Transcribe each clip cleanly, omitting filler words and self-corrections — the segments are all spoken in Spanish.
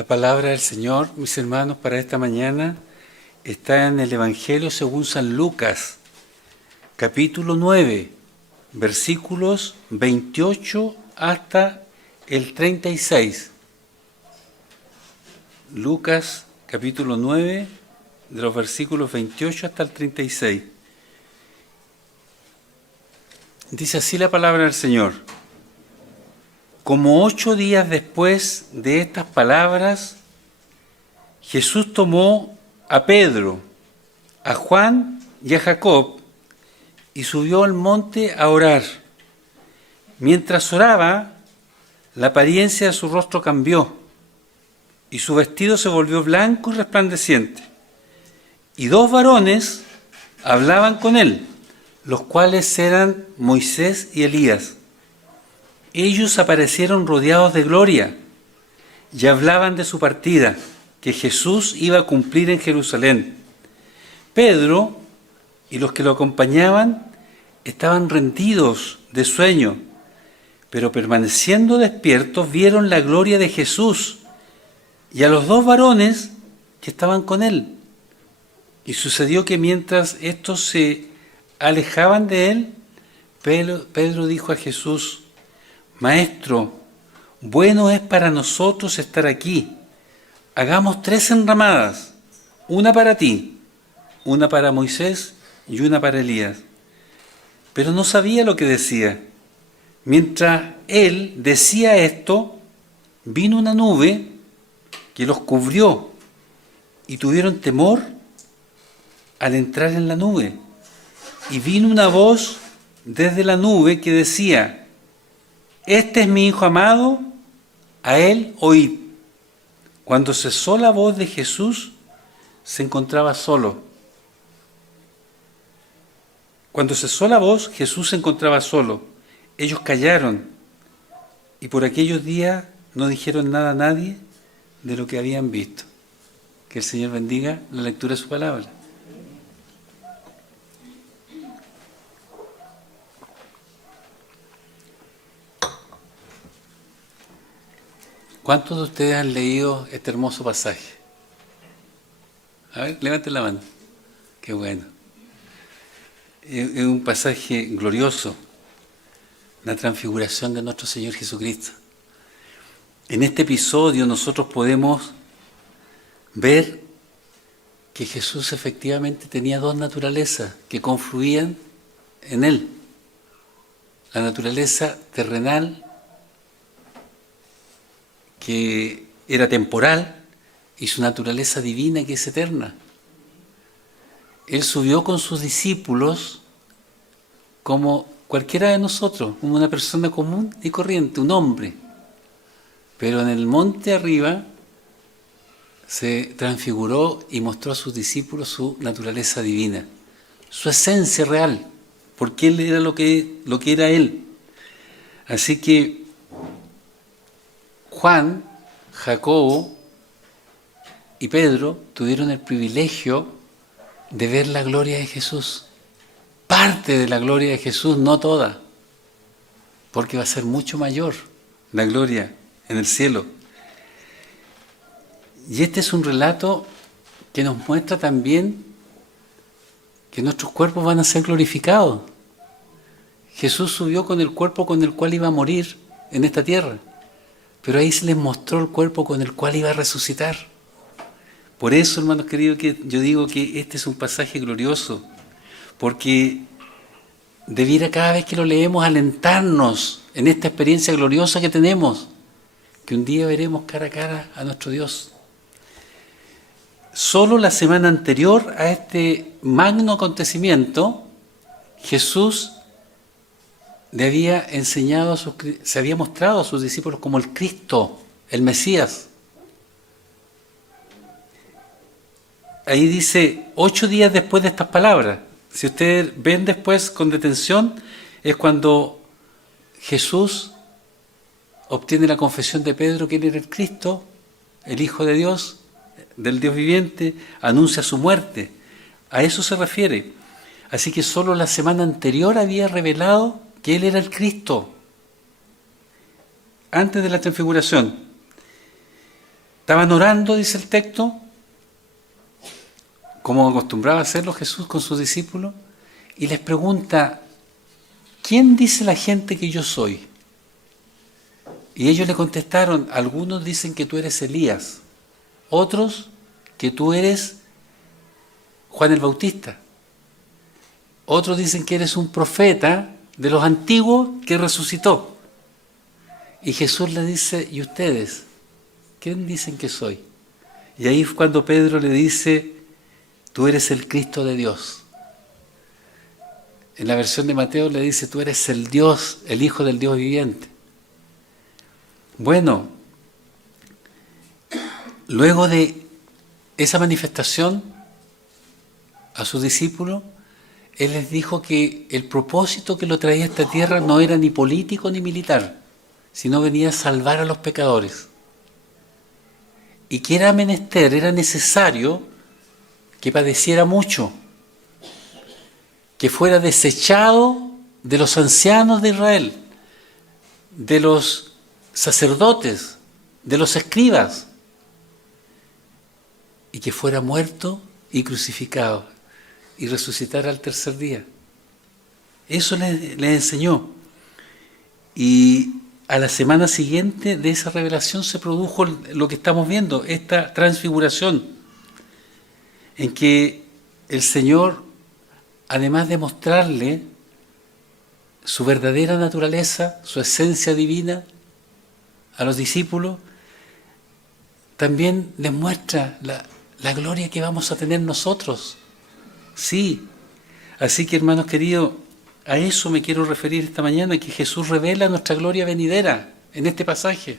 La palabra del Señor, mis hermanos, para esta mañana está en el Evangelio según San Lucas, capítulo 9, versículos 28 hasta el 36. Lucas, capítulo 9, de los versículos 28 hasta el 36. Dice así la palabra del Señor. Como 8 días después de estas palabras, Jesús tomó a Pedro, a Juan y a Jacob y subió al monte a orar. Mientras oraba, la apariencia de su rostro cambió y su vestido se volvió blanco y resplandeciente. Y 2 varones hablaban con él, los cuales eran Moisés y Elías. Ellos aparecieron rodeados de gloria y hablaban de su partida, que Jesús iba a cumplir en Jerusalén. Pedro y los que lo acompañaban estaban rendidos de sueño, pero permaneciendo despiertos vieron la gloria de Jesús y a los 2 varones que estaban con él. Y sucedió que mientras estos se alejaban de él, Pedro dijo a Jesús: Maestro, bueno es para nosotros estar aquí. Hagamos 3 enramadas, una para ti, una para Moisés y una para Elías. Pero no sabía lo que decía. Mientras él decía esto, vino una nube que los cubrió y tuvieron temor al entrar en la nube. Y vino una voz desde la nube que decía: Este es mi Hijo amado, a él oíd. Cuando cesó la voz de Jesús, se encontraba solo. Cuando cesó la voz, Jesús se encontraba solo. Ellos callaron y por aquellos días no dijeron nada a nadie de lo que habían visto. Que el Señor bendiga la lectura de su palabra. ¿Cuántos de ustedes han leído este hermoso pasaje? A ver, levanten la mano. Qué bueno. Es un pasaje glorioso, la transfiguración de nuestro Señor Jesucristo. En este episodio nosotros podemos ver que Jesús efectivamente tenía 2 naturalezas que confluían en Él. La naturaleza terrenal, que era temporal, y su naturaleza divina, que es eterna. Él subió con sus discípulos como cualquiera de nosotros, como una persona común y corriente, un hombre. Pero en el monte arriba se transfiguró y mostró a sus discípulos su naturaleza divina, su esencia real, porque Él era lo que era Él. Así que Juan, Jacobo y Pedro tuvieron el privilegio de ver la gloria de Jesús. Parte de la gloria de Jesús, no toda, porque va a ser mucho mayor la gloria en el cielo. Y este es un relato que nos muestra también que nuestros cuerpos van a ser glorificados. Jesús subió con el cuerpo con el cual iba a morir en esta tierra, pero ahí se les mostró el cuerpo con el cual iba a resucitar. Por eso, hermanos queridos, que yo digo que este es un pasaje glorioso, porque debiera cada vez que lo leemos alentarnos en esta experiencia gloriosa que tenemos, que un día veremos cara a cara a nuestro Dios. Solo la semana anterior a este magno acontecimiento, Jesús le había enseñado, se había mostrado a sus discípulos como el Cristo, el Mesías. Ahí dice 8 días después de estas palabras. Si ustedes ven después con detención, es cuando Jesús obtiene la confesión de Pedro que él era el Cristo, el Hijo de Dios, del Dios viviente, anuncia su muerte. A eso se refiere. Así que solo la semana anterior había revelado que Él era el Cristo, antes de la transfiguración. Estaban orando, dice el texto, como acostumbraba a hacerlo Jesús con sus discípulos, y les pregunta, ¿quién dice la gente que yo soy? Y ellos le contestaron, algunos dicen que tú eres Elías, otros que tú eres Juan el Bautista, otros dicen que eres un profeta de los antiguos que resucitó. Y Jesús le dice, ¿y ustedes? ¿Quién dicen que soy? Y ahí es cuando Pedro le dice, tú eres el Cristo de Dios. En la versión de Mateo le dice, tú eres el Dios, el Hijo del Dios viviente. Bueno, luego de esa manifestación a sus discípulos, Él les dijo que el propósito que lo traía a esta tierra no era ni político ni militar, sino venía a salvar a los pecadores. Y que era menester, era necesario que padeciera mucho, que fuera desechado de los ancianos de Israel, de los sacerdotes, de los escribas, y que fuera muerto y crucificado y resucitara al tercer día. Eso les enseñó. Y a la semana siguiente de esa revelación se produjo lo que estamos viendo, esta transfiguración, en que el Señor, además de mostrarle su verdadera naturaleza, su esencia divina a los discípulos, también les muestra la gloria que vamos a tener nosotros. Sí, así que hermanos queridos, a eso me quiero referir esta mañana, que Jesús revela nuestra gloria venidera en este pasaje.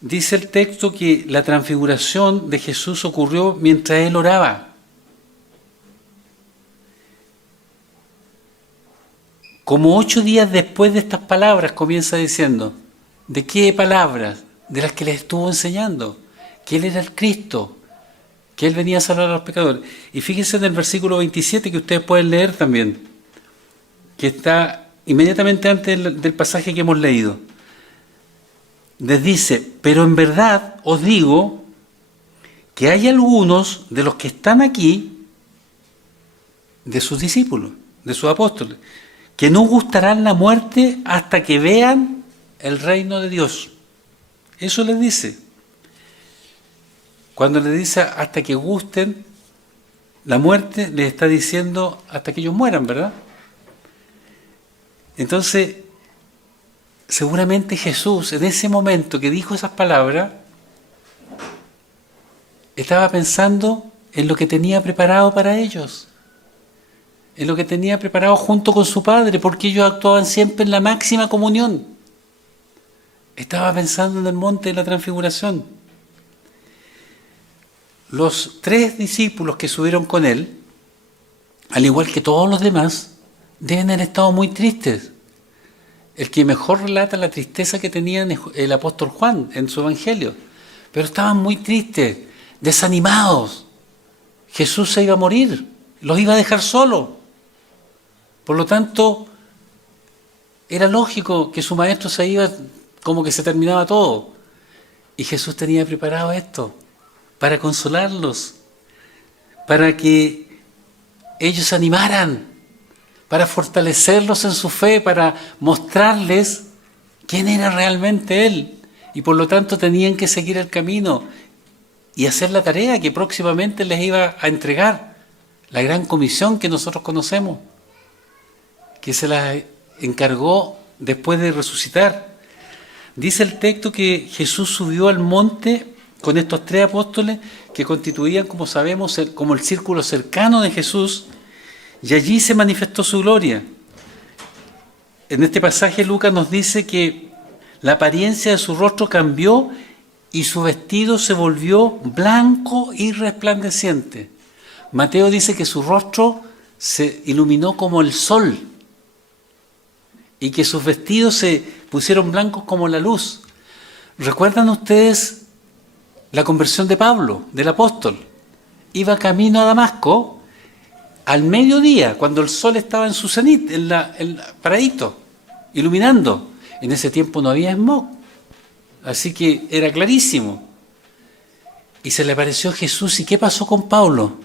Dice el texto que la transfiguración de Jesús ocurrió mientras Él oraba. Como 8 días después de estas palabras, comienza diciendo, ¿de qué palabras? De las que les estuvo enseñando, que Él era el Cristo, que Él venía a salvar a los pecadores. Y fíjense en el versículo 27 que ustedes pueden leer también, que está inmediatamente antes del pasaje que hemos leído. Les dice, pero en verdad os digo que hay algunos de los que están aquí, de sus discípulos, de sus apóstoles, que no gustarán la muerte hasta que vean el reino de Dios. Eso les dice. Cuando les dice hasta que gusten la muerte, les está diciendo hasta que ellos mueran, ¿verdad? Entonces, seguramente Jesús, en ese momento que dijo esas palabras, estaba pensando en lo que tenía preparado para ellos, en lo que tenía preparado junto con su Padre, porque ellos actuaban siempre en la máxima comunión. Estaba pensando en el monte de la transfiguración. Los 3 discípulos que subieron con Él, al igual que todos los demás, deben haber estado muy tristes. El que mejor relata la tristeza que tenía el apóstol Juan en su evangelio. Pero estaban muy tristes, desanimados. Jesús se iba a morir, los iba a dejar solos. Por lo tanto, era lógico que su maestro se iba, como que se terminaba todo. Y Jesús tenía preparado esto para consolarlos, para que ellos se animaran, para fortalecerlos en su fe, para mostrarles quién era realmente Él. Y por lo tanto tenían que seguir el camino y hacer la tarea que próximamente les iba a entregar, la gran comisión que nosotros conocemos, que se la encargó después de resucitar. Dice el texto que Jesús subió al monte con estos 3 apóstoles que constituían, como sabemos, como el círculo cercano de Jesús, y allí se manifestó su gloria. En este pasaje Lucas nos dice que la apariencia de su rostro cambió y su vestido se volvió blanco y resplandeciente. Mateo dice que su rostro se iluminó como el sol y que sus vestidos se pusieron blancos como la luz. ¿Recuerdan ustedes la conversión de Pablo, del apóstol? Iba camino a Damasco al mediodía, cuando el sol estaba en su cenit, en el paradito, iluminando. En ese tiempo no había smog. Así que era clarísimo. Y se le apareció Jesús. ¿Y qué pasó con Pablo?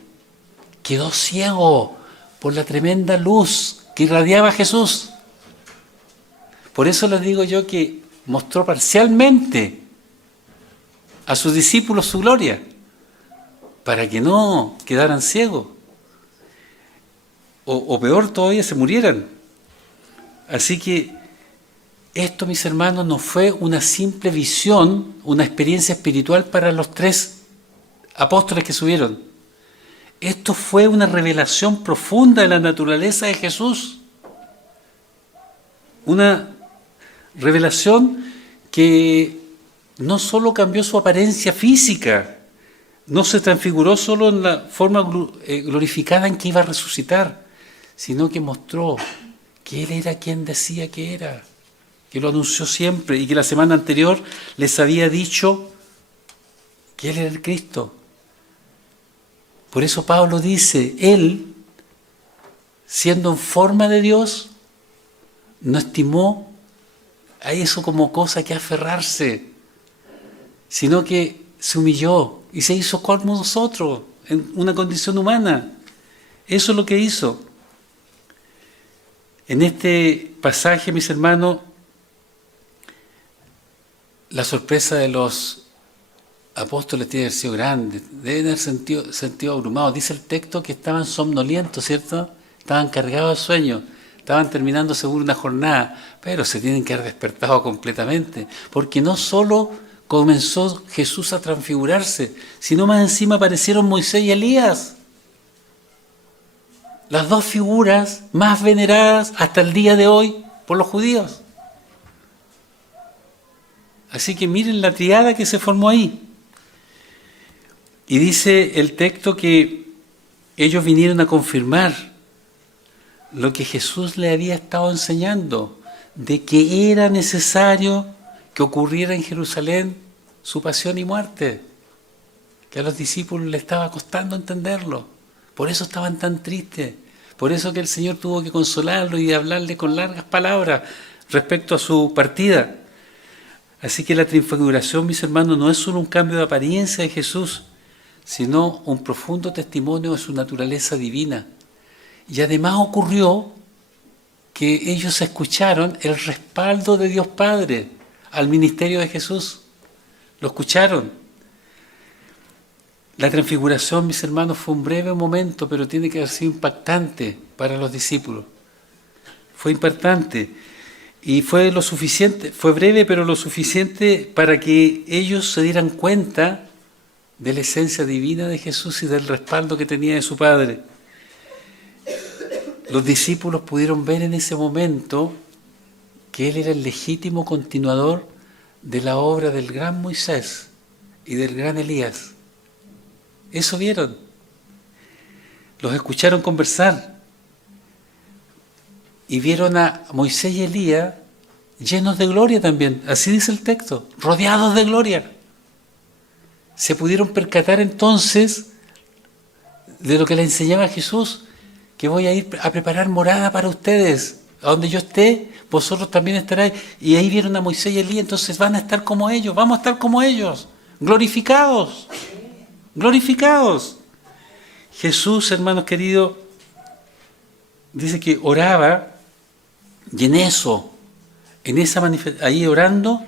Quedó ciego por la tremenda luz que irradiaba Jesús. Por eso les digo yo que mostró parcialmente a sus discípulos su gloria, para que no quedaran ciegos, o peor todavía, se murieran. Así que esto, mis hermanos, no fue una simple visión, una experiencia espiritual para los 3 apóstoles que subieron. Esto fue una revelación profunda de la naturaleza de Jesús. Una revelación que no solo cambió su apariencia física, no se transfiguró solo en la forma glorificada en que iba a resucitar, sino que mostró que Él era quien decía que era, que lo anunció siempre y que la semana anterior les había dicho que Él era el Cristo. Por eso Pablo dice, Él, siendo en forma de Dios, no estimó a eso como cosa que aferrarse, sino que se humilló y se hizo como nosotros, en una condición humana. Eso es lo que hizo. En este pasaje, mis hermanos, la sorpresa de los apóstoles tiene que haber sido grande, deben haber sentido abrumados. Dice el texto que estaban somnolientos, ¿cierto? Estaban cargados de sueño, estaban terminando seguro una jornada, pero se tienen que haber despertado completamente, porque no solo comenzó Jesús a transfigurarse, sino más encima aparecieron Moisés y Elías, las 2 figuras más veneradas hasta el día de hoy por los judíos. Así que miren la triada que se formó ahí. Y dice el texto que ellos vinieron a confirmar lo que Jesús le había estado enseñando, de que era necesario que ocurriera en Jerusalén su pasión y muerte, que a los discípulos les estaba costando entenderlo. Por eso estaban tan tristes, por eso que el Señor tuvo que consolarlo y hablarle con largas palabras respecto a su partida. Así que la transfiguración, mis hermanos, no es solo un cambio de apariencia de Jesús, sino un profundo testimonio de su naturaleza divina. Y además ocurrió que ellos escucharon el respaldo de Dios Padre al ministerio de Jesús. Lo escucharon. La transfiguración, mis hermanos, fue un breve momento, pero tiene que haber sido impactante para los discípulos. Fue impactante. Y fue lo suficiente, fue breve, pero lo suficiente para que ellos se dieran cuenta de la esencia divina de Jesús y del respaldo que tenía de su Padre. Los discípulos pudieron ver en ese momento que Él era el legítimo continuador de la obra del gran Moisés y del gran Elías. Eso vieron. Los escucharon conversar y vieron a Moisés y Elías llenos de gloria también. Así dice el texto, rodeados de gloria. Se pudieron percatar entonces de lo que le enseñaba Jesús, que voy a ir a preparar morada para ustedes. A donde yo esté, vosotros también estaréis. Y ahí vieron a Moisés y Elías, entonces van a estar como ellos, vamos a estar como ellos, glorificados, glorificados. Jesús, hermanos queridos, dice que oraba, y en eso, ahí orando,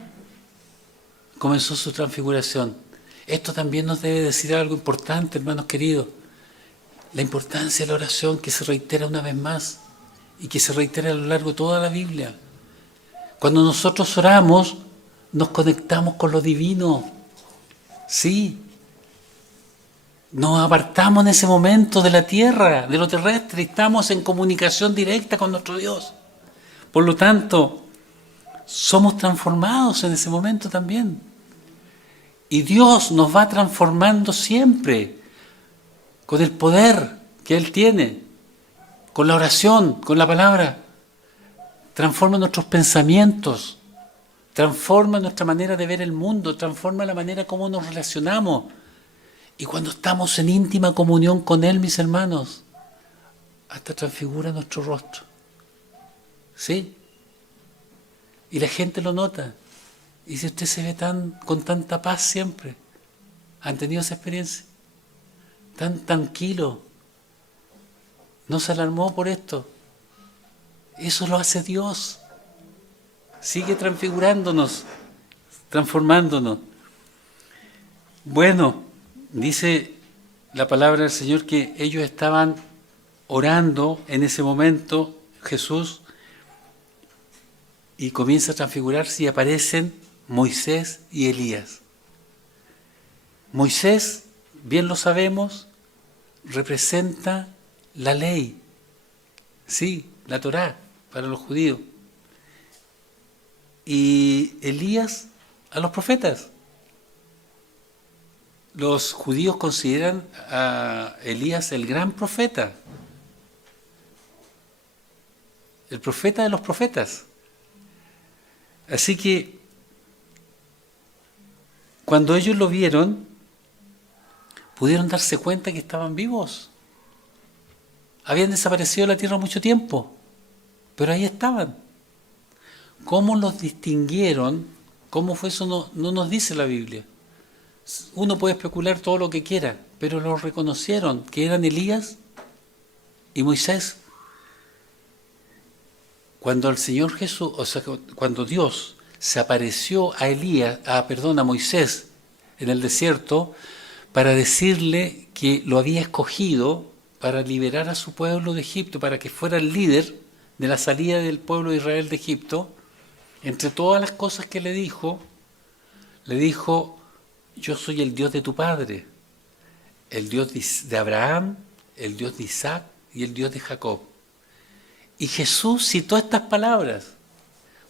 comenzó su transfiguración. Esto también nos debe decir algo importante, hermanos queridos. La importancia de la oración, que se reitera una vez más y que se reitera a lo largo de toda la Biblia. Cuando nosotros oramos, nos conectamos con lo divino. Sí. Nos apartamos en ese momento de la tierra, de lo terrestre, y estamos en comunicación directa con nuestro Dios. Por lo tanto, somos transformados en ese momento también. Y Dios nos va transformando siempre con el poder que Él tiene, con la oración, con la palabra. Transforma nuestros pensamientos, transforma nuestra manera de ver el mundo, transforma la manera como nos relacionamos. Y cuando estamos en íntima comunión con Él, mis hermanos, hasta transfigura nuestro rostro. ¿Sí? Y la gente lo nota. Y si usted se ve con tanta paz siempre, ¿han tenido esa experiencia? Tan tranquilo, no se alarmó por esto. Eso lo hace Dios. Sigue transfigurándonos, transformándonos. Bueno, dice la palabra del Señor que ellos estaban orando en ese momento, Jesús, y comienza a transfigurarse y aparecen Moisés y Elías. Moisés, bien lo sabemos, representa la ley, sí, la Torá para los judíos. Y Elías a los profetas. Los judíos consideran a Elías el gran profeta, el profeta de los profetas. Así que cuando ellos lo vieron, pudieron darse cuenta que estaban vivos. Habían desaparecido de la tierra mucho tiempo, pero ahí estaban. ¿Cómo los distinguieron? ¿Cómo fue eso? No nos dice la Biblia. Uno puede especular todo lo que quiera, pero los reconocieron que eran Elías y Moisés. Cuando el Señor Jesús, o sea, cuando Dios se apareció a Moisés en el desierto para decirle que lo había escogido para liberar a su pueblo de Egipto, para que fuera el líder de la salida del pueblo de Israel de Egipto, entre todas las cosas que le dijo, yo soy el Dios de tu padre, el Dios de Abraham, el Dios de Isaac y el Dios de Jacob. Y Jesús citó estas palabras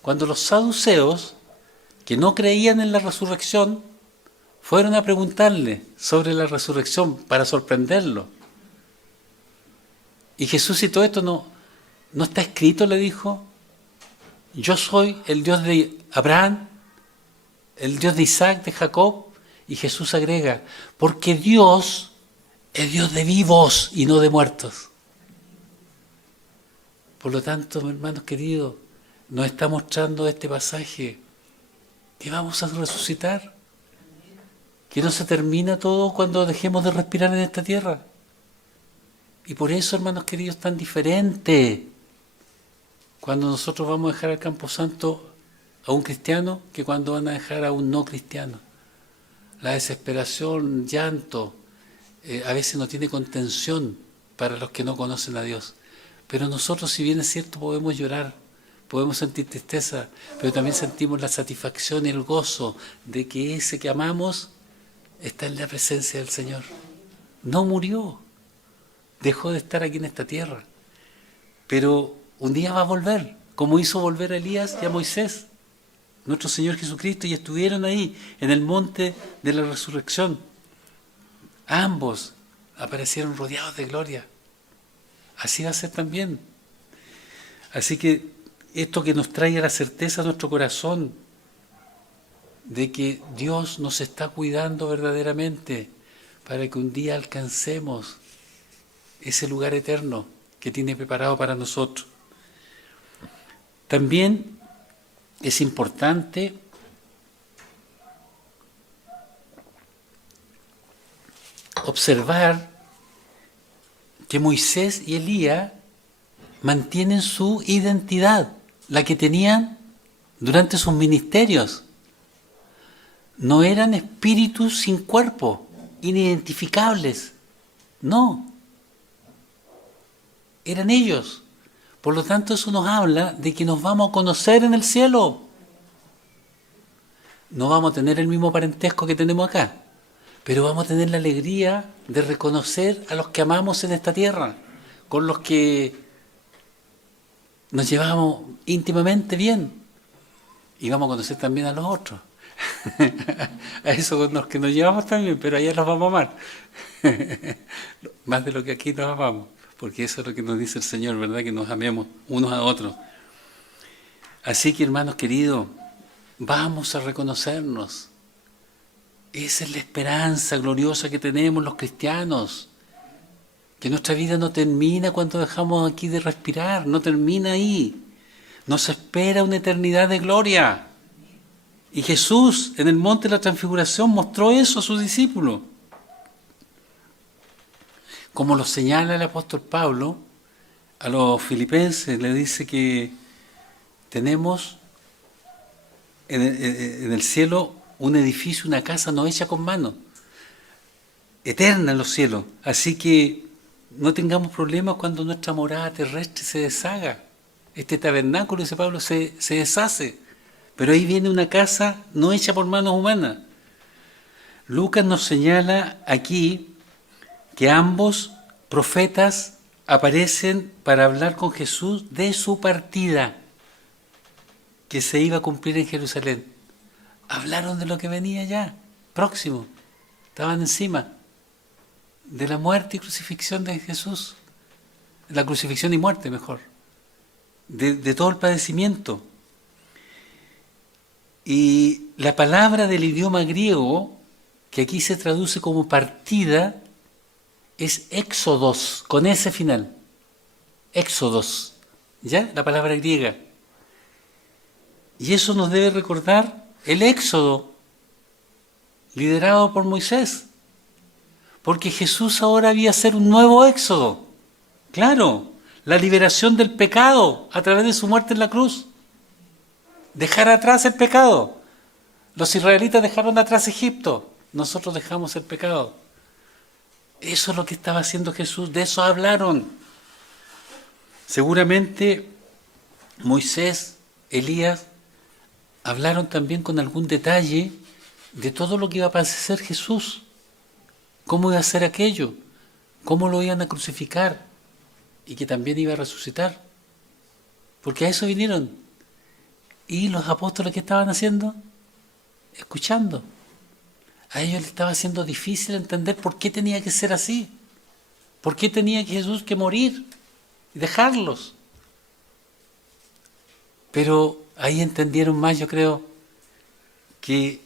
cuando los saduceos, que no creían en la resurrección, fueron a preguntarle sobre la resurrección para sorprenderlo. Y Jesús citó esto, no está escrito, le dijo, yo soy el Dios de Abraham, el Dios de Isaac, de Jacob. Y Jesús agrega, porque Dios es Dios de vivos y no de muertos. Por lo tanto, hermanos queridos, nos está mostrando este pasaje que vamos a resucitar, que no se termina todo cuando dejemos de respirar en esta tierra. Y por eso, hermanos queridos, es tan diferente cuando nosotros vamos a dejar al Camposanto a un cristiano que cuando van a dejar a un no cristiano. La desesperación, llanto, a veces no tiene contención para los que no conocen a Dios. Pero nosotros, si bien es cierto, podemos llorar, podemos sentir tristeza, pero también sentimos la satisfacción y el gozo de que ese que amamos está en la presencia del Señor. No murió, dejó de estar aquí en esta tierra, pero un día va a volver, como hizo volver a Elías y a Moisés, nuestro Señor Jesucristo, y estuvieron ahí en el monte de la resurrección. Ambos aparecieron rodeados de gloria. Así va a ser también. Así que esto que nos traiga la certeza a nuestro corazón de que Dios nos está cuidando verdaderamente para que un día alcancemos ese lugar eterno que tiene preparado para nosotros. También es importante observar que Moisés y Elías mantienen su identidad, la que tenían durante sus ministerios. No eran espíritus sin cuerpo, inidentificables. No. Eran ellos. Por lo tanto, eso nos habla de que nos vamos a conocer en el cielo. No vamos a tener el mismo parentesco que tenemos acá, pero vamos a tener la alegría de reconocer a los que amamos en esta tierra, con los que nos llevamos íntimamente bien, y vamos a conocer también a los otros, a esos con los que nos llevamos también, pero allá los vamos a amar, más de lo que aquí nos amamos, porque eso es lo que nos dice el Señor, ¿verdad? Que nos amemos unos a otros. Así que, hermanos queridos, vamos a reconocernos. Esa es la esperanza gloriosa que tenemos los cristianos, que nuestra vida no termina cuando dejamos aquí de respirar, no termina ahí, nos espera una eternidad de gloria. Y Jesús en el monte de la transfiguración mostró eso a sus discípulos. Como lo señala el apóstol Pablo a los filipenses, le dice que tenemos en el cielo un edificio, una casa no hecha con mano, eterna en los cielos. Así que no tengamos problemas cuando nuestra morada terrestre se deshaga. Este tabernáculo, dice Pablo, se deshace. Pero ahí viene una casa no hecha por manos humanas. Lucas nos señala aquí que ambos profetas aparecen para hablar con Jesús de su partida, que se iba a cumplir en Jerusalén. Hablaron de lo que venía ya, próximo. Estaban encima de la muerte y crucifixión de Jesús. La crucifixión y muerte, mejor. De todo el padecimiento. Y la palabra del idioma griego, que aquí se traduce como partida, es éxodos, con ese final. Éxodos, ¿ya? La palabra griega. Y eso nos debe recordar el éxodo, liderado por Moisés. Porque Jesús ahora había hacer un nuevo éxodo. Claro, la liberación del pecado a través de su muerte en la cruz. Dejar atrás el pecado. Los israelitas dejaron atrás Egipto. Nosotros dejamos el pecado. Eso es lo que estaba haciendo Jesús. De eso hablaron. Seguramente Moisés, Elías, hablaron también con algún detalle de todo lo que iba a padecer Jesús. Cómo iba a hacer aquello. Cómo lo iban a crucificar. Y que también iba a resucitar. Porque a eso vinieron. ¿Y los apóstoles qué estaban haciendo? Escuchando. A ellos les estaba siendo difícil entender por qué tenía que ser así. ¿Por qué tenía Jesús que morir y dejarlos? Pero ahí entendieron más, yo creo, que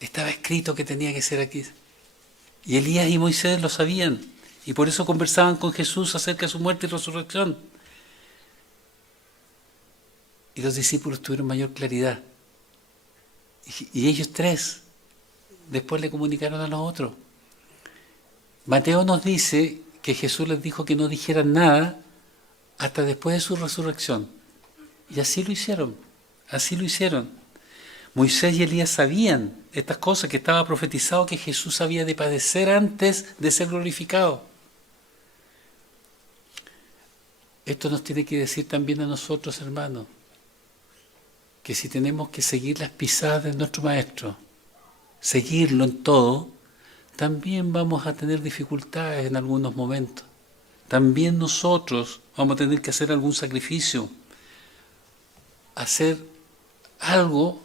estaba escrito que tenía que ser aquí. Y Elías y Moisés lo sabían. Y por eso conversaban con Jesús acerca de su muerte y resurrección. Y los discípulos tuvieron mayor claridad. Y ellos tres después le comunicaron a los otros. Mateo nos dice que Jesús les dijo que no dijeran nada hasta después de su resurrección. Y así lo hicieron, así lo hicieron. Moisés y Elías sabían estas cosas, que estaba profetizado que Jesús había de padecer antes de ser glorificado. Esto nos tiene que decir también a nosotros, hermanos, que si tenemos que seguir las pisadas de nuestro Maestro, seguirlo en todo, también vamos a tener dificultades en algunos momentos. También nosotros vamos a tener que hacer algún sacrificio, hacer algo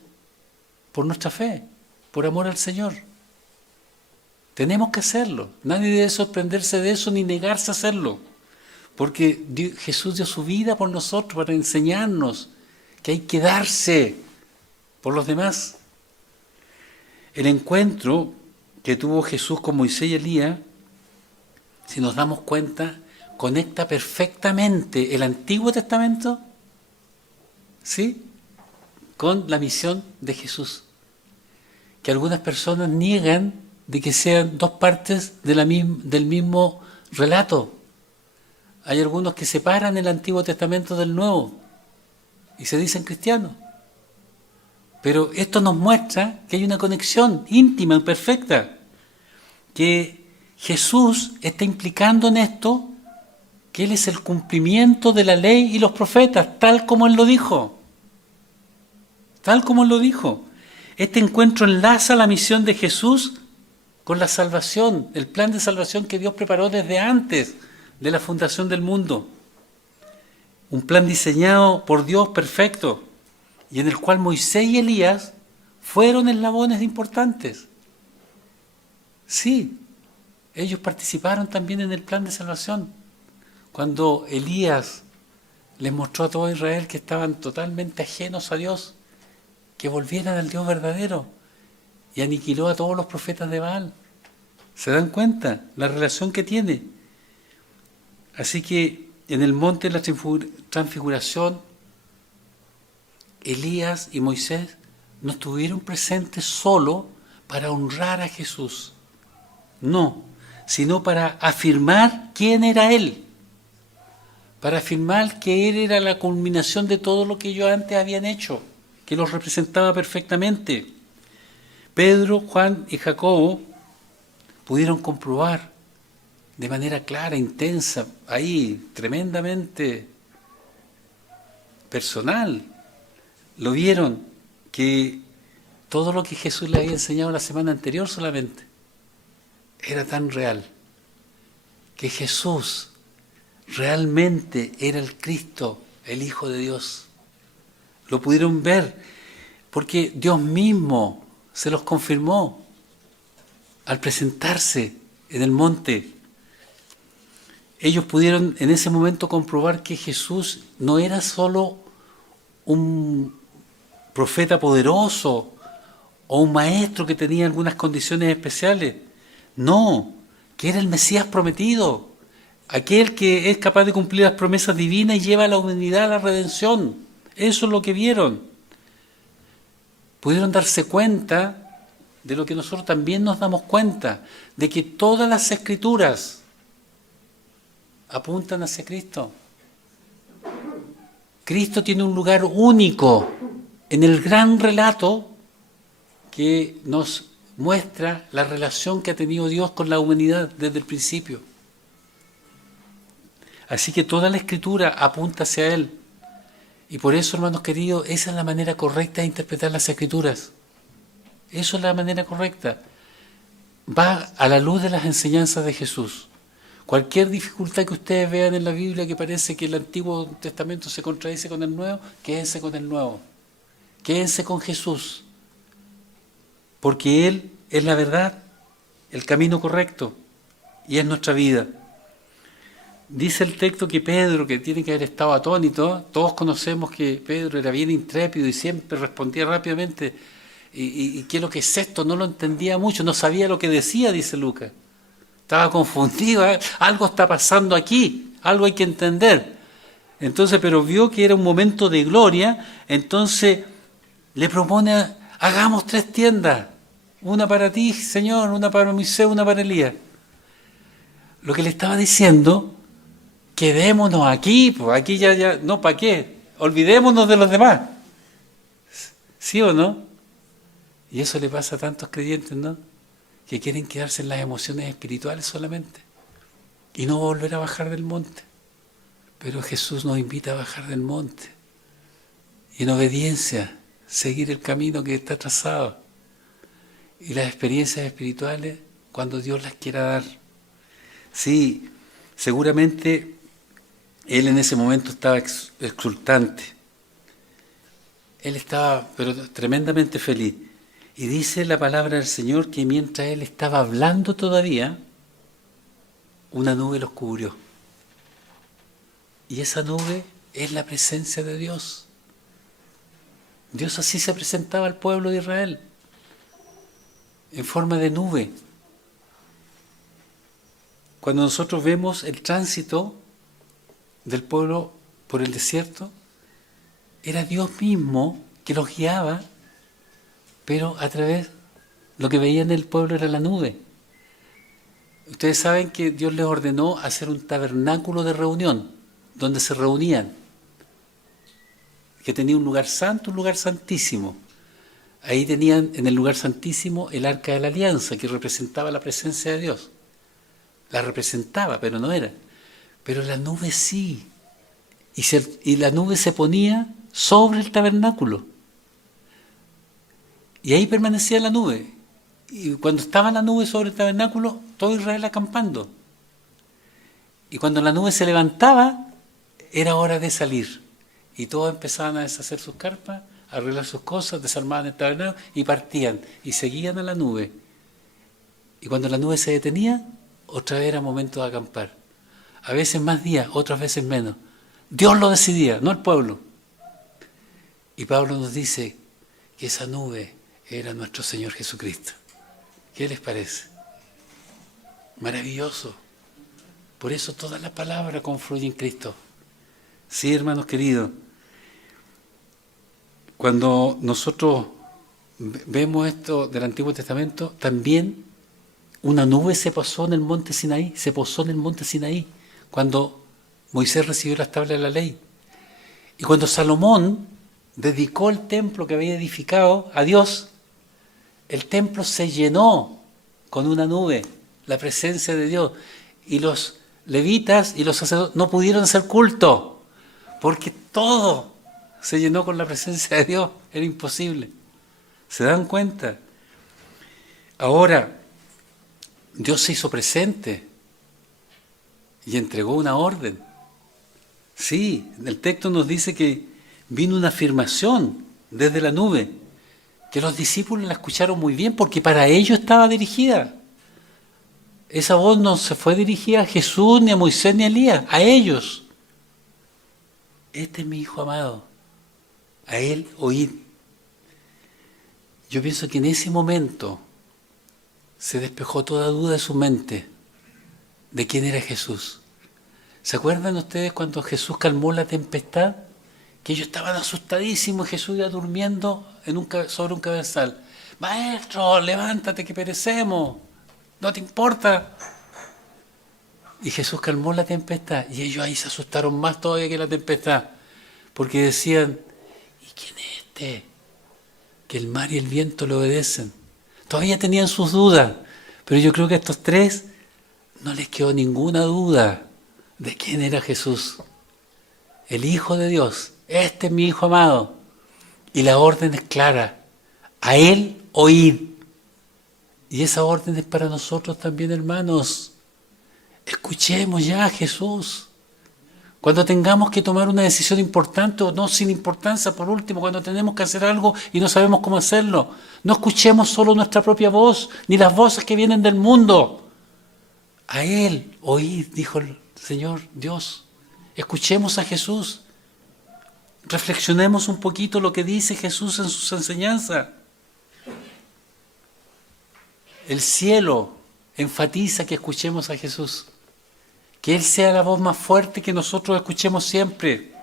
por nuestra fe, por amor al Señor. Tenemos que hacerlo. Nadie debe sorprenderse de eso ni negarse a hacerlo. Porque Jesús dio su vida por nosotros para enseñarnos que hay que darse por los demás. El encuentro que tuvo Jesús con Moisés y Elías, si nos damos cuenta, conecta perfectamente el Antiguo Testamento, ¿sí?, con la misión de Jesús. Que algunas personas niegan de que sean dos partes del mismo relato. Hay algunos que separan el Antiguo Testamento del Nuevo y se dicen cristianos. Pero esto nos muestra que hay una conexión íntima y perfecta, que Jesús está implicando en esto, que Él es el cumplimiento de la ley y los profetas, tal como Él lo dijo. Tal como Él lo dijo. Este encuentro enlaza la misión de Jesús con la salvación, el plan de salvación que Dios preparó desde antes de la fundación del mundo. Un plan diseñado por Dios perfecto, y en el cual Moisés y Elías fueron eslabones importantes. Sí, ellos participaron también en el plan de salvación. Cuando Elías les mostró a todo Israel que estaban totalmente ajenos a Dios, que volvieran al Dios verdadero, y aniquiló a todos los profetas de Baal. ¿Se dan cuenta la relación que tiene? Así que en el monte de la transfiguración, Elías y Moisés no estuvieron presentes solo para honrar a Jesús, no, sino para afirmar quién era Él, para afirmar que Él era la culminación de todo lo que ellos antes habían hecho, que los representaba perfectamente. Pedro, Juan y Jacobo pudieron comprobar de manera clara, intensa, ahí, tremendamente personal, lo vieron, que todo lo que Jesús le había enseñado la semana anterior solamente era tan real, que Jesús realmente era el Cristo, el Hijo de Dios. Lo pudieron ver porque Dios mismo se los confirmó al presentarse en el monte. Ellos pudieron en ese momento comprobar que Jesús no era solo un profeta poderoso o un maestro que tenía algunas condiciones especiales. No, que era el Mesías prometido, aquel que es capaz de cumplir las promesas divinas y lleva a la humanidad a la redención. Eso es lo que vieron. Pudieron darse cuenta de lo que nosotros también nos damos cuenta, de que todas las Escrituras apuntan hacia Cristo. Cristo tiene un lugar único en el gran relato que nos muestra la relación que ha tenido Dios con la humanidad desde el principio. Así que toda la Escritura apunta hacia Él. Y por eso, hermanos queridos, esa es la manera correcta de interpretar las Escrituras. Eso es la manera correcta. Va a la luz de las enseñanzas de Jesús. Cualquier dificultad que ustedes vean en la Biblia que parece que el Antiguo Testamento se contradice con el Nuevo, quédense con el Nuevo. Quédense con Jesús. Porque Él es la verdad, el camino correcto, y es nuestra vida. Dice el texto que Pedro, que tiene que haber estado atónito, todos conocemos que Pedro era bien intrépido y siempre respondía rápidamente, y ¿qué es lo que es esto? No lo entendía mucho, no sabía lo que decía, dice Lucas. Estaba confundido, algo está pasando aquí, algo hay que entender. Entonces, pero vio que era un momento de gloria, entonces le propone, hagamos 3 tiendas, una para ti, Señor, una para Moisés, una para Elías. Lo que le estaba diciendo, quedémonos aquí, pues aquí ya, no, ¿para qué? Olvidémonos de los demás. ¿Sí o no? Y eso le pasa a tantos creyentes, ¿no? Que quieren quedarse en las emociones espirituales solamente y no volver a bajar del monte. Pero Jesús nos invita a bajar del monte y en obediencia seguir el camino que está trazado. Y las experiencias espirituales cuando Dios las quiera dar. Sí, seguramente él en ese momento estaba exultante. Él estaba pero tremendamente feliz. Y dice la palabra del Señor que mientras él estaba hablando todavía, una nube los cubrió. Y esa nube es la presencia de Dios. Dios así se presentaba al pueblo de Israel, en forma de nube. Cuando nosotros vemos el tránsito del pueblo por el desierto, era Dios mismo que los guiaba, pero a través, lo que veían el pueblo era la nube. Ustedes saben que Dios les ordenó hacer un tabernáculo de reunión, donde se reunían, que tenía un lugar santo, un lugar santísimo. Ahí tenían en el lugar santísimo el arca de la alianza, que representaba la presencia de Dios. La representaba, pero no era. Pero la nube sí. Y la nube se ponía sobre el tabernáculo. Y ahí permanecía la nube. Y cuando estaba la nube sobre el tabernáculo, todo Israel acampando. Y cuando la nube se levantaba, era hora de salir. Y todos empezaban a deshacer sus carpas, a arreglar sus cosas, desarmaban el tabernáculo y partían. Y seguían a la nube. Y cuando la nube se detenía, otra vez era momento de acampar. A veces más días, otras veces menos. Dios lo decidía, no el pueblo. Y Pablo nos dice que esa nube era nuestro Señor Jesucristo. ¿Qué les parece? Maravilloso. Por eso toda la palabra confluye en Cristo. Sí, hermanos queridos. Cuando nosotros vemos esto del Antiguo Testamento, también una nube se posó en el monte Sinaí, cuando Moisés recibió las tablas de la ley. Y cuando Salomón dedicó el templo que había edificado a Dios, el templo se llenó con una nube, la presencia de Dios. Y los levitas y los sacerdotes no pudieron hacer culto, porque todo se llenó con la presencia de Dios. Era imposible. ¿Se dan cuenta? Ahora, Dios se hizo presente y entregó una orden. Sí, el texto nos dice que vino una afirmación desde la nube, que los discípulos la escucharon muy bien porque para ellos estaba dirigida. Esa voz no se fue dirigida a Jesús, ni a Moisés, ni a Elías, a ellos. Este es mi Hijo amado, a Él oíd. Yo pienso que en ese momento se despejó toda duda de su mente de quién era Jesús. ¿Se acuerdan ustedes cuando Jesús calmó la tempestad? Que ellos estaban asustadísimos y Jesús iba durmiendo sobre un cabezal. Maestro, levántate que perecemos, no te importa. Y Jesús calmó la tempestad y ellos ahí se asustaron más todavía que la tempestad, porque decían, ¿y quién es este? Que el mar y el viento le obedecen. Todavía tenían sus dudas, pero yo creo que a estos tres no les quedó ninguna duda de quién era Jesús, el Hijo de Dios. Este es mi Hijo amado. Y la orden es clara, a Él oíd. Y esa orden es para nosotros también, hermanos. Escuchemos ya a Jesús. Cuando tengamos que tomar una decisión importante o no sin importancia, por último, cuando tenemos que hacer algo y no sabemos cómo hacerlo, no escuchemos solo nuestra propia voz, ni las voces que vienen del mundo. A Él oíd, dijo el Señor Dios. Escuchemos a Jesús. Reflexionemos un poquito lo que dice Jesús en sus enseñanzas. El cielo enfatiza que escuchemos a Jesús. Que Él sea la voz más fuerte que nosotros escuchemos siempre.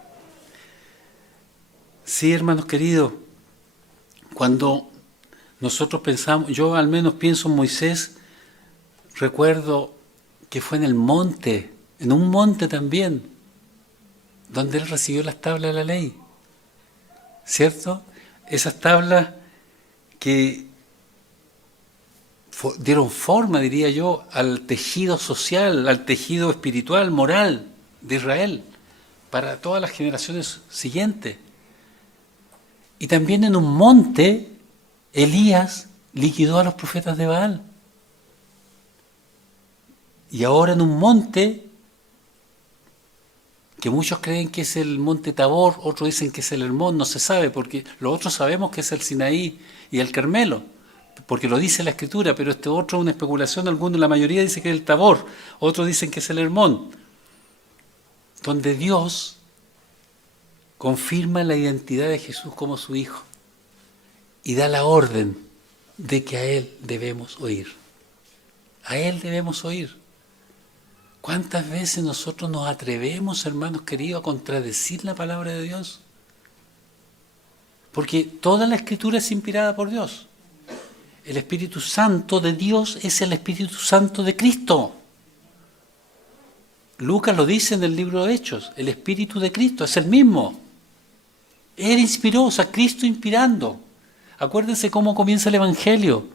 Sí, hermanos queridos, cuando nosotros pensamos, yo al menos pienso en Moisés, recuerdo que fue en el monte, en un monte también, donde él recibió las tablas de la ley, ¿cierto? Esas tablas que dieron forma, diría yo, al tejido social, al tejido espiritual, moral de Israel, para todas las generaciones siguientes. Y también en un monte, Elías liquidó a los profetas de Baal. Y ahora en un monte, que muchos creen que es el monte Tabor, otros dicen que es el Hermón, no se sabe, porque los otros sabemos que es el Sinaí y el Carmelo, porque lo dice la Escritura, pero este otro es una especulación, la mayoría dice que es el Tabor, otros dicen que es el Hermón, donde Dios confirma la identidad de Jesús como su Hijo y da la orden de que a Él debemos oír. A Él debemos oír. ¿Cuántas veces nosotros nos atrevemos, hermanos queridos, a contradecir la palabra de Dios? Porque toda la Escritura es inspirada por Dios. El Espíritu Santo de Dios es el Espíritu Santo de Cristo. Lucas lo dice en el libro de Hechos, el Espíritu de Cristo es el mismo. Él inspiró, o sea, Cristo inspirando. Acuérdense cómo comienza el Evangelio.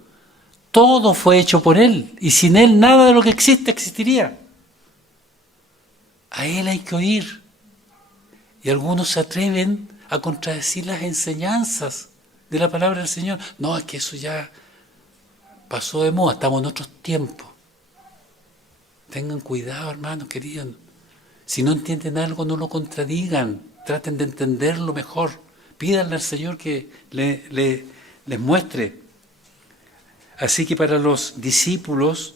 Todo fue hecho por Él, y sin Él nada de lo que existe existiría. A Él hay que oír. Y algunos se atreven a contradecir las enseñanzas de la palabra del Señor. No, es que eso ya pasó de moda, estamos en otros tiempos. Tengan cuidado, hermanos queridos. Si no entienden algo, no lo contradigan. Traten de entenderlo mejor. Pídanle al Señor que les muestre. Así que para los discípulos,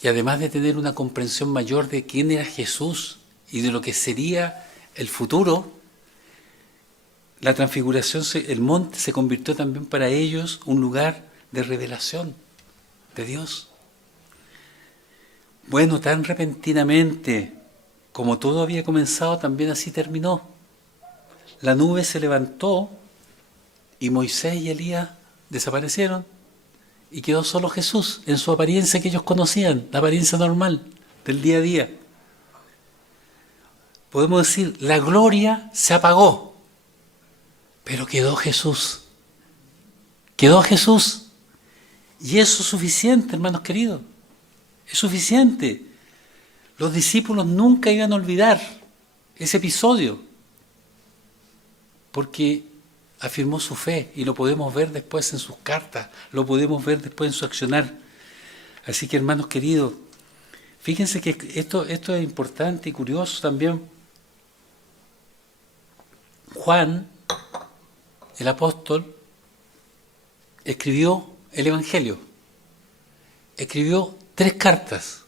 y además de tener una comprensión mayor de quién era Jesús y de lo que sería el futuro, la transfiguración, el monte se convirtió también para ellos un lugar de revelación de Dios. Bueno, tan repentinamente como todo había comenzado, también así terminó. La nube se levantó Y Moisés y Elías desaparecieron y quedó solo Jesús en su apariencia que ellos conocían, la apariencia normal del día a día. Podemos decir, la gloria se apagó, pero quedó Jesús. Quedó Jesús. Y eso es suficiente, hermanos queridos. Es suficiente. Los discípulos nunca iban a olvidar ese episodio, porque afirmó su fe y lo podemos ver después en sus cartas, lo podemos ver después en su accionar. Así que, hermanos queridos, fíjense que esto es importante y curioso también. Juan, el apóstol, escribió el Evangelio, escribió 3 cartas.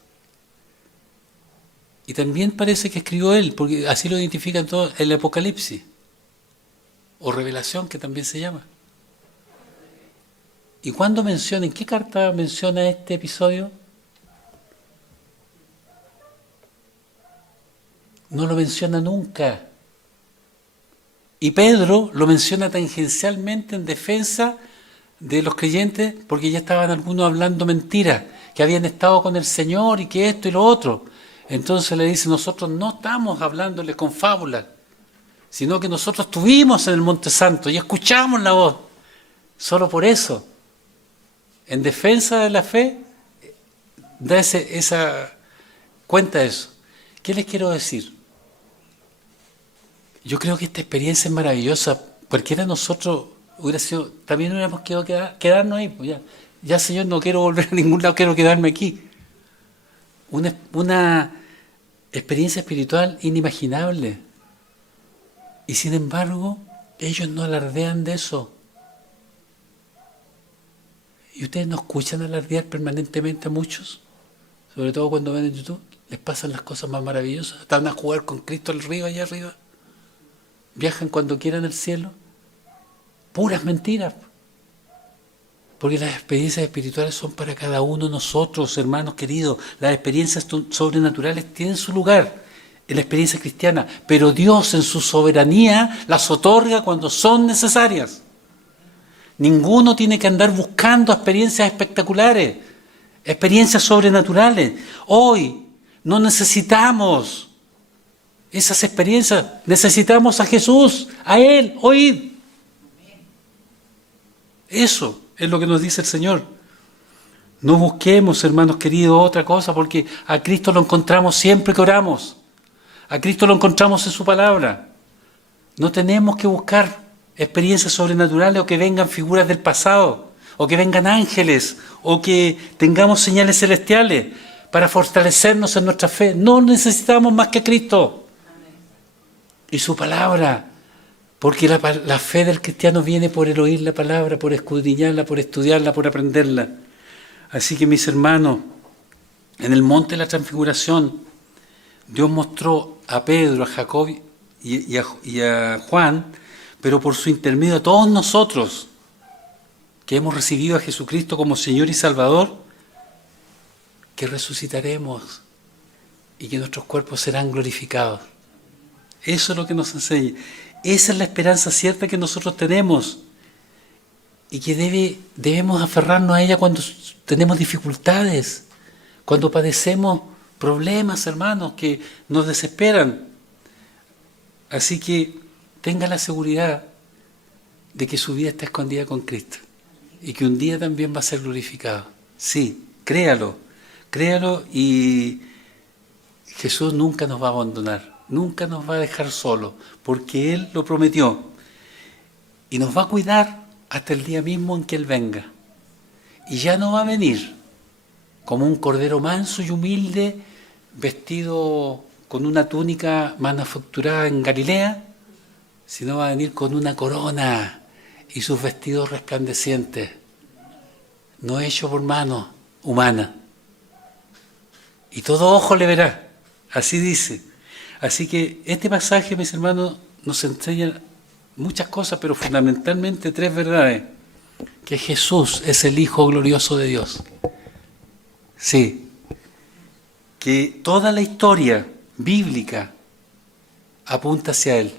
Y también parece que escribió él, porque así lo identifican todos, el Apocalipsis, o Revelación, que también se llama. ¿Y cuándo menciona, en qué carta menciona este episodio? No lo menciona nunca. Y Pedro lo menciona tangencialmente en defensa de los creyentes, porque ya estaban algunos hablando mentiras, que habían estado con el Señor y que esto y lo otro. Entonces le dice, nosotros no estamos hablándoles con fábulas, sino que nosotros estuvimos en el Monte Santo y escuchamos la voz. Solo por eso, en defensa de la fe, da esa cuenta de eso. ¿Qué les quiero decir? Yo creo que esta experiencia es maravillosa. Cualquiera de nosotros hubiera sido, también hubiéramos querido quedarnos ahí. Pues ya Señor, no quiero volver a ningún lado, quiero quedarme aquí. Una experiencia espiritual inimaginable. Y sin embargo, ellos no alardean de eso. ¿Y ustedes no escuchan alardear permanentemente a muchos? Sobre todo cuando ven en YouTube, les pasan las cosas más maravillosas. Están a jugar con Cristo allá arriba. Viajan cuando quieran al cielo. Puras mentiras. Porque las experiencias espirituales son para cada uno de nosotros, hermanos queridos. Las experiencias sobrenaturales tienen su lugar en la experiencia cristiana, pero Dios en su soberanía las otorga cuando son necesarias. Ninguno tiene que andar buscando experiencias espectaculares, experiencias sobrenaturales. Hoy no necesitamos esas experiencias, necesitamos a Jesús, a Él, oíd. Eso es lo que nos dice el Señor. No busquemos, hermanos queridos, otra cosa, porque a Cristo lo encontramos siempre que oramos. A Cristo lo encontramos en su palabra. No tenemos que buscar experiencias sobrenaturales o que vengan figuras del pasado, o que vengan ángeles, o que tengamos señales celestiales para fortalecernos en nuestra fe. No necesitamos más que Cristo y su palabra, porque la fe del cristiano viene por el oír la palabra, por escudriñarla, por estudiarla, por aprenderla. Así que, mis hermanos, en el monte de la transfiguración, Dios mostró a Pedro, a Jacob y a Juan, pero por su intermedio a todos nosotros, que hemos recibido a Jesucristo como Señor y Salvador, que resucitaremos y que nuestros cuerpos serán glorificados. Eso es lo que nos enseña. Esa es la esperanza cierta que nosotros tenemos y que debemos aferrarnos a ella cuando tenemos dificultades, cuando padecemos problemas, hermanos, que nos desesperan. Así que tenga la seguridad de que su vida está escondida con Cristo y que un día también va a ser glorificado. Sí, créalo y Jesús nunca nos va a abandonar, nunca nos va a dejar solos, porque Él lo prometió y nos va a cuidar hasta el día mismo en que Él venga. Y ya no va a venir como un cordero manso y humilde, vestido con una túnica manufacturada en Galilea, sino va a venir con una corona y sus vestidos resplandecientes, no hecho por mano humana. Y todo ojo le verá, así dice. Así que este pasaje, mis hermanos, nos enseña muchas cosas, pero fundamentalmente 3 verdades. Que Jesús es el Hijo glorioso de Dios. Sí. Que toda la historia bíblica apunta hacia Él.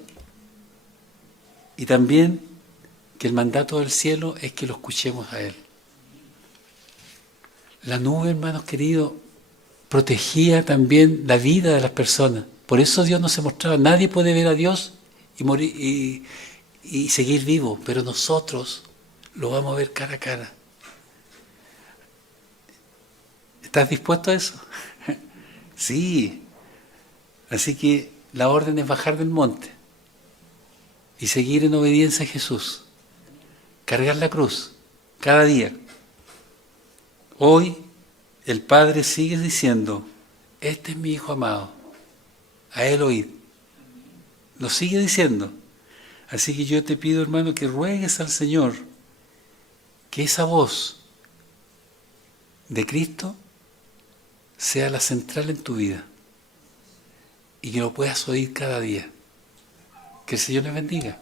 Y también que el mandato del cielo es que lo escuchemos a Él. La nube, hermanos queridos, protegía también la vida de las personas. Por eso Dios no se mostraba. Nadie puede ver a Dios y morir y seguir vivo, pero nosotros lo vamos a ver cara a cara. ¿Estás dispuesto a eso? Sí. Así que la orden es bajar del monte y seguir en obediencia a Jesús. Cargar la cruz cada día. Hoy el Padre sigue diciendo, este es mi Hijo amado, a Él oíd. Lo sigue diciendo. Así que yo te pido, hermano, que ruegues al Señor que esa voz de Cristo sea la central en tu vida y que lo puedas oír cada día. Que el Señor les bendiga.